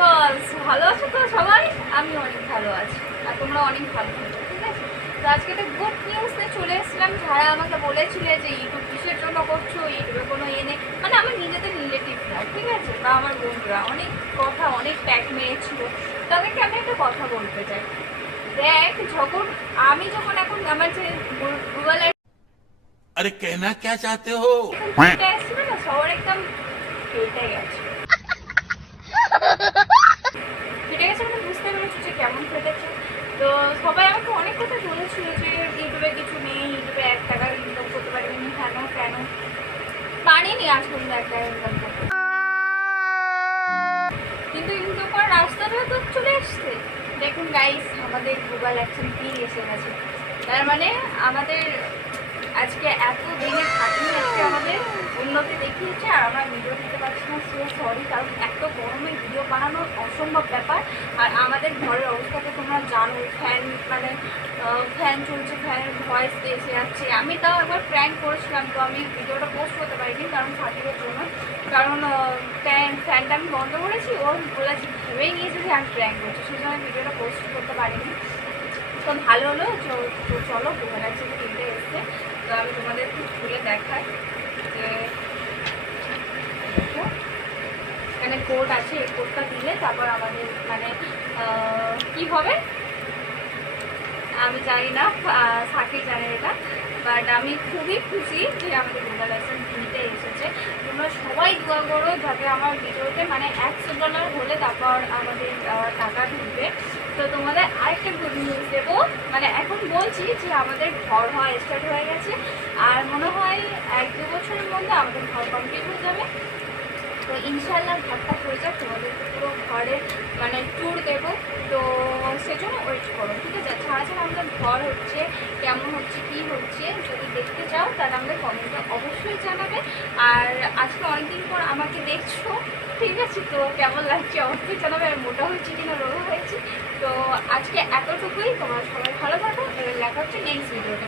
বস, ভালো আছো তো সবাই? আমি অনেক ভালো আছি আর তোমরা অনেক ভালো আছো, ঠিক আছে? তো আজকে একটা গুড নিউজ নিয়ে চলে এসেছিলাম। যারা আমাকে বলেছিলে যে ইউটিউব কিসের জন্য করছো, ইউটিউবে কোনো এনে মানে আমার নিজেদের রিলেটিভরা, ঠিক আছে, বা আমার বন্ধুরা অনেক কথা অনেক ট্যাগ মেরেছিল। তাদেরকে আমি একটা কথা বলতে চাই। দেখ, যখন এখন আমার যে গুগল अरे कहना क्या चाहते हो? এসেছিল না, সবার একদম ফেটে গেছে। ফেটে গেছে মানে বুঝতে পেরেছি যে কেমন ফেটেছে। তো সবাই আমাকে অনেক কথা বলেছিল যে ইউটিউবে কিছু নেই, ইউটিউবে 1 টাকা ইনকাম করতে পারবি না, কেন কেন পারিনি আজ পর্যন্ত 1 টাকা ইনকাম করতে। কিন্তু ইনকাম করার রাস্তাটা তো চলে এসছে। দেখুন গাইস, আমাদের গুগল অ্যাকশন কি এসে গেছে। তার মানে আমাদের আজকে এত দিনে খাটনি আজকে আমাদের উন্নতি দেখিয়েছে আর আমরা ভিডিও দিতে পারছি না। সো সরি, কারণ এত গরমে ভিডিও বানানো অসম্ভব ব্যাপার। আর আমাদের ঘরের অবস্থা তো তোমরা জানো, ফ্যান চলছে, ফ্যানের ভয়েস এসে যাচ্ছে। আমি তাও একবার প্র্যাঙ্ক করেছিলাম, তো আমি ভিডিওটা পোস্ট করতে পারিনি কারণ সাকিবের জন্য। কারণ ফ্যানটা আমি বন্ধ করেছি, ও বলেছি ভেবেই নিয়েছে যে আমি প্র্যাঙ্ক করছি, সেই জন্য ভিডিওটা পোস্ট করতে পারিনি। তো ভালো হলো। তো চলো, বোঝা যাচ্ছে যে তিনটে এসছে। তো আমি তোমাদের একটু খুলে দেখাই যে দেখো এখানে কোড আছে। এই কোডটা দিলে তারপর আমাদের মানে কি হবে আমি জানি না, সাকিব জানে এটা। বাট আমি খুবই খুশি যে আমাদের গুগল অ্যাডসেন্স ফ্রিতে এসেছে। তোমরা সবাই দোয়া করো যাতে আমার ভিডিওতে মানে $100 হলে তারপর আমাদের টাকা ঢুকবে। তো তোমাদের আরেকটা গুড নিউজ দেবো, মানে এখন বলছি যে আমাদের ঘর হওয়া স্টার্ট হয়ে গেছে। আর মনে হয় 1-2 বছরের মধ্যে আমাদের ঘর কমপ্লিট হয়ে যাবে। তো ইনশাল্লাহ ঘরটা হয়ে যাক, তোমাদের পুরো ঘরের মানে ট্যুর দেবো। তো সেজন্য ওয়েট করো, ঠিক আছে? ছাড়া ছাড়া আমাদের ঘর হচ্ছে, কেমন হচ্ছে, কী হচ্ছে, যদি দেখতে চাও তাহলে আমাদের কমেন্টে অবশ্যই জানাবে। আর আজকে অনেকদিন পর আমাকে দেখছো, ঠিক আছে? তো কেমন লাগছে অবশ্যই জানাবে। আর মোটা হয়েছে কিনা রোগা হয়েছে। তো আজকে এতটুকুই, তোমরা সবাই ভালো থাকো। দেখা হচ্ছে নেক্সট ভিডিওতে।